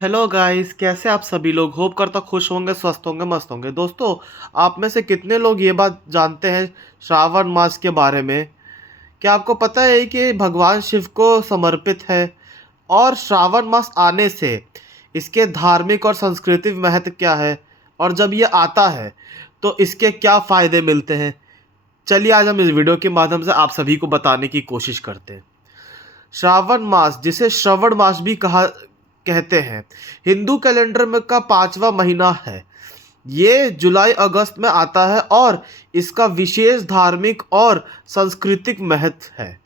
Hello guys, कैसे आप सभी लोग। होप करता खुश होंगे, स्वस्थ होंगे, मस्त होंगे। दोस्तों, आप में से कितने लोग ये बात जानते हैं श्रावण मास के बारे में। क्या आपको पता है कि भगवान शिव को समर्पित है और श्रावण मास आने से इसके धार्मिक और सांस्कृतिक महत्व क्या है, और जब ये आता है तो इसके क्या फ़ायदे मिलते हैं। चलिए आज हम इस वीडियो के माध्यम से आप सभी को बताने की कोशिश करते हैं। श्रावण मास, जिसे श्रवण मास भी कहा कहते हैं, हिंदू कैलेंडर में का 5वां महीना है। ये जुलाई अगस्त में आता है और इसका विशेष धार्मिक और सांस्कृतिक महत्व है।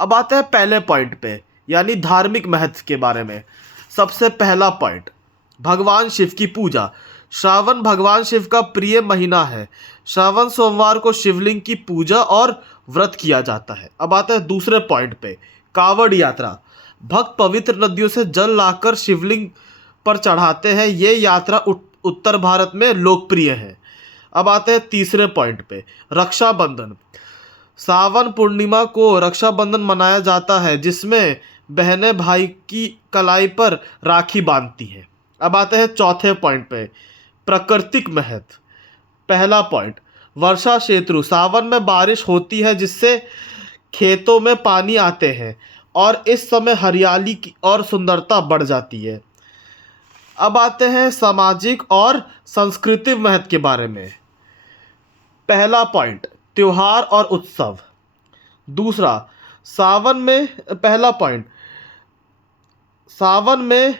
अब आते हैं पहले पॉइंट पे, यानी धार्मिक महत्व के बारे में। सबसे पहला पॉइंट, भगवान शिव की पूजा। श्रावण भगवान शिव का प्रिय महीना है। श्रावण सोमवार को शिवलिंग की पूजा और व्रत किया जाता है। अब आता है दूसरे पॉइंट पे, कावड़ यात्रा। भक्त पवित्र नदियों से जल लाकर शिवलिंग पर चढ़ाते हैं। ये यात्रा उत्तर भारत में लोकप्रिय है। अब आते हैं तीसरे पॉइंट पे, रक्षाबंधन। सावन पूर्णिमा को रक्षाबंधन मनाया जाता है, जिसमें बहनें भाई की कलाई पर राखी बांधती हैं। अब आते हैं चौथे पॉइंट पे, प्राकृतिक महत्व। पहला पॉइंट, वर्षा क्षेत्र। सावन में बारिश होती है, जिससे खेतों में पानी आते हैं और इस समय हरियाली की और सुंदरता बढ़ जाती है। अब आते हैं सामाजिक और सांस्कृतिक महत्व के बारे में। पहला पॉइंट, त्योहार और उत्सव। दूसरा, सावन में पहला पॉइंट, सावन में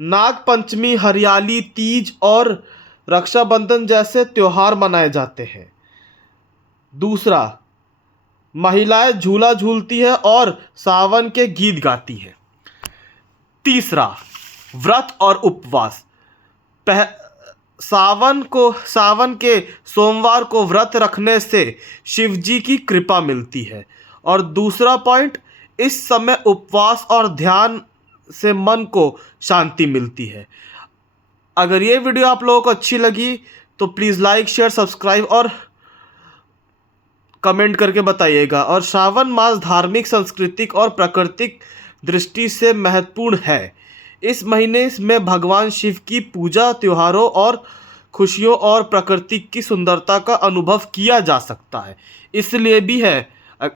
नाग पंचमी, हरियाली, तीज और रक्षाबंधन जैसे त्योहार मनाए जाते हैं। दूसरा, महिलाएं झूला झूलती है और सावन के गीत गाती है। तीसरा, व्रत और उपवास। सावन के सोमवार को व्रत रखने से शिव जी की कृपा मिलती है। और दूसरा पॉइंट, इस समय उपवास और ध्यान से मन को शांति मिलती है। अगर ये वीडियो आप लोगों को अच्छी लगी तो प्लीज़ लाइक, शेयर, सब्सक्राइब और कमेंट करके बताइएगा। और श्रावण मास धार्मिक, सांस्कृतिक और प्राकृतिक दृष्टि से महत्वपूर्ण है। इस महीने में भगवान शिव की पूजा, त्योहारों और खुशियों और प्रकृति की सुंदरता का अनुभव किया जा सकता है। इसलिए भी है